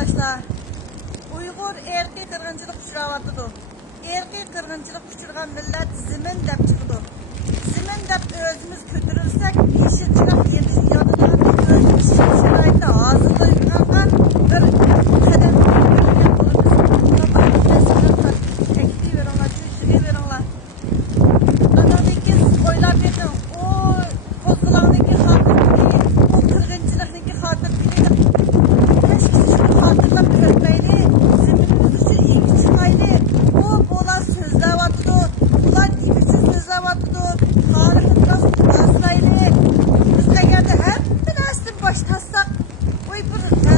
arkadaşlar. Uygur erki kırgınçılık uçuravatıdı. Erki kırgınçılık uçurgan millet zimin dep çıkıdı. Zimin dep özümüz kötürülsek, yeşil çıkak yediş yadıdan özümüz şirayette ağzında yıkangan bir kadem tekliği verenler, cücüğü verenler. Anadaki oylar verdim, o kozgularındaki hartlık o kırgınçılıkındaki hartlık biliydik. Hatırlap ötmeyli, zeminimiz için iyi çıkmaylı. Bular sözler vardı, bular gibisin sözler vardı. Tarihimiz aslaylı. Bizde geldi hep bir neslim baş tassak. Oy bir